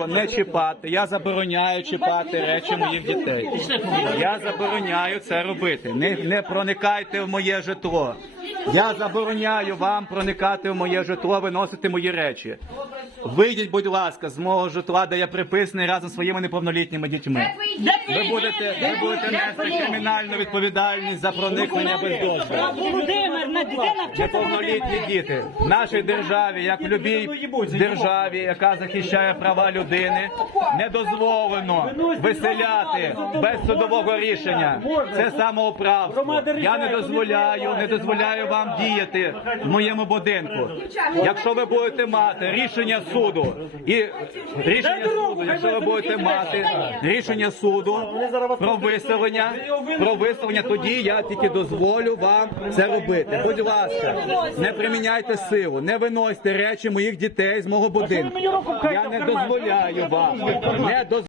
право не чіпати. Я забороняю чіпати речі моїх дітей. Я забороняю це робити. Не, не проникайте в моє житло. Я забороняю вам проникати в моє житло, виносити мої речі. Вийдіть, будь ласка, з мого житла, де я приписаний разом зі своїми неповнолітніми дітьми. Ви будете, ви будете нести кримінальну відповідальність за проникнення без дозволу. Дитина вчиться Неповнолітні діти. В нашій державі, як в будь-якій державі, яка захищає права людини, не дозволено виселяти без судового рішення. Це самоуправство. Я не дозволяю, не дозволяю вам діяти в моєму будинку. Якщо ви будете мати рішення суду і рішення суду, якщо ви будете мати рішення суду про виселення, про виселення, тоді я тільки дозволю вам це робити. Будь ласка, не приміняйте силу, не виносьте речі моїх дітей з мого будинку. Я не дозволяю вам. Не дозволяю.